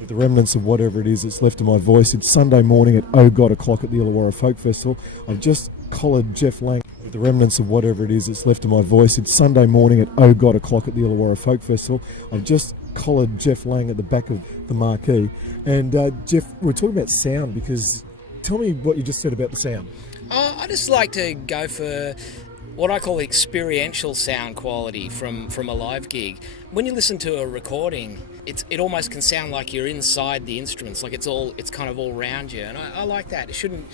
The remnants of whatever it is that's left of my voice. It's Sunday morning at oh god o'clock at the Illawarra Folk Festival. I've just collared Jeff Lang. The remnants of whatever it is that's left of my voice. It's Sunday morning at oh god o'clock at the Illawarra Folk Festival. I've just collared Jeff Lang at the back of the marquee. And Jeff, we're talking about sound because tell me what you just said about the sound. I just like to go for what I call experiential sound quality from a live gig. When you listen to a recording, it almost can sound like you're inside the instruments, like it's kind of all around you, and I like that. It shouldn't,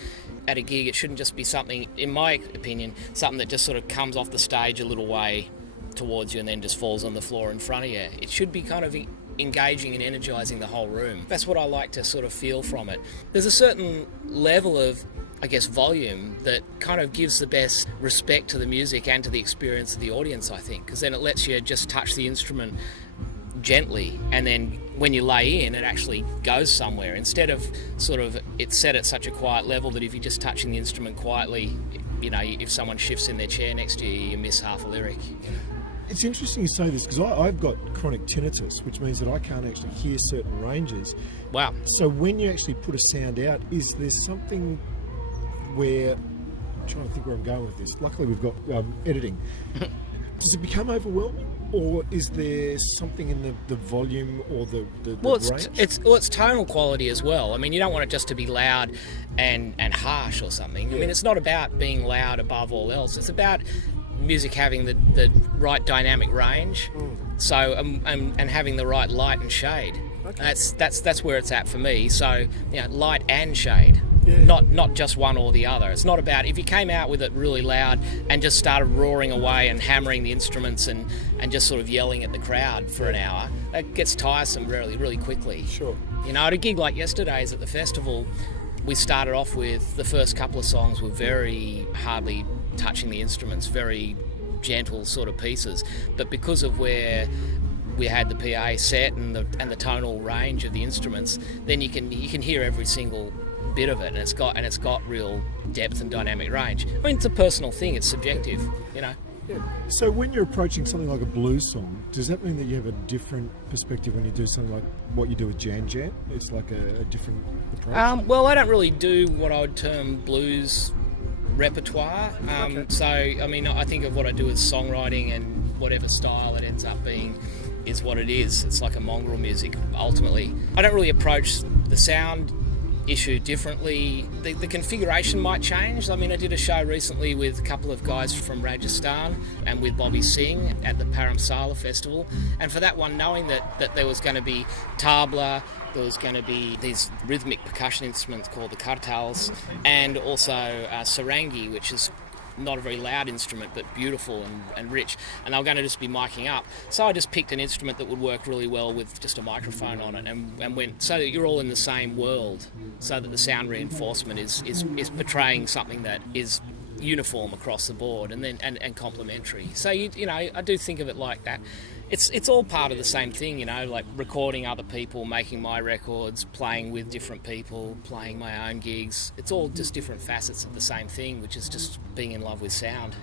at a gig, it shouldn't just be something, in my opinion, something that just sort of comes off the stage a little way towards you and then just falls on the floor in front of you. It should be kind of engaging and energising the whole room. That's what I like to sort of feel from it. There's a certain level of, I guess, volume that kind of gives the best respect to the music and to the experience of the audience, I think, because then it lets you just touch the instrument gently, and then when you lay in, it actually goes somewhere, instead of sort of it's set at such a quiet level that if you're just touching the instrument quietly, you know, if someone shifts in their chair next to you, you miss half a lyric. It's interesting you say this because I've got chronic tinnitus, which means that I can't actually hear certain ranges. Wow. So when you actually put a sound out, is there something where, I'm trying to think where I'm going with this. Luckily we've got editing. Does it become overwhelming, or is there something in the volume or the range? It's tonal quality as well. I mean, you don't want it just to be loud and harsh or something. Yeah. I mean, it's not about being loud above all else. It's about music having the right dynamic range, so and having the right light and shade. Okay. That's where it's at for me. So, you know, light and shade. Yeah. Not just one or the other. It's not about, if you came out with it really loud and just started roaring away and hammering the instruments and just sort of yelling at the crowd for an hour, that gets tiresome really quickly. Sure. You know, at a gig like yesterday's at the festival, we started off with the first couple of songs were very hardly touching the instruments, very gentle sort of pieces, but because of where we had the PA set and the tonal range of the instruments, then you can hear every single bit of it, and it's got real depth and dynamic range. I mean, it's a personal thing, it's subjective, you know. Yeah. So when you're approaching something like a blues song, does that mean that you have a different perspective when you do something like what you do with Jan? It's like a different approach? Well, I don't really do what I would term blues repertoire. Okay. So, I mean, I think of what I do as songwriting, and whatever style it ends up being is what it is. It's like a mongrel music, ultimately. I don't really approach the sound issue differently. The configuration might change. I mean, I did a show recently with a couple of guys from Rajasthan and with Bobby Singh at the Paramsala Festival, and for that one, knowing that there was going to be tabla, there was going to be these rhythmic percussion instruments called the kartals, and also sarangi, which is not a very loud instrument but beautiful and rich, and they were going to just be miking up. So I just picked an instrument that would work really well with just a microphone on it, and went so that you're all in the same world, so that the sound reinforcement is portraying something that is uniform across the board and complementary. So you know, I do think of it like that. It's all part of the same thing, you know, like recording other people, making my records, playing with different people, playing my own gigs. It's all just different facets of the same thing, which is just being in love with sound.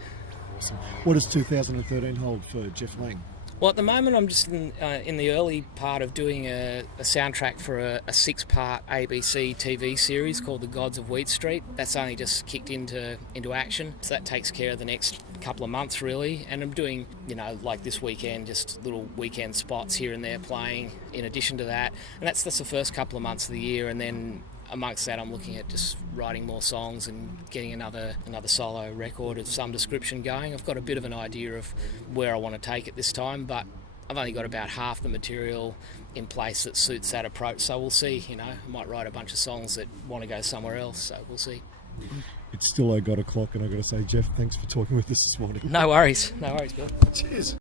Awesome. What does 2013 hold for Jeff Lang? Well, at the moment I'm just in the early part of doing a soundtrack for a 6-part ABC TV series called The Gods of Wheat Street. That's only just kicked into action, so that takes care of the next couple of months really. And I'm doing, you know, like this weekend, just little weekend spots here and there playing in addition to that. And that's the first couple of months of the year, and then amongst that, I'm looking at just writing more songs and getting another solo record of some description going. I've got a bit of an idea of where I want to take it this time, but I've only got about half the material in place that suits that approach, so we'll see. You know, I might write a bunch of songs that want to go somewhere else, so we'll see. It's still oh god o'clock, and I've got to say, Jeff, thanks for talking with us this morning. No worries, Bill. Cheers.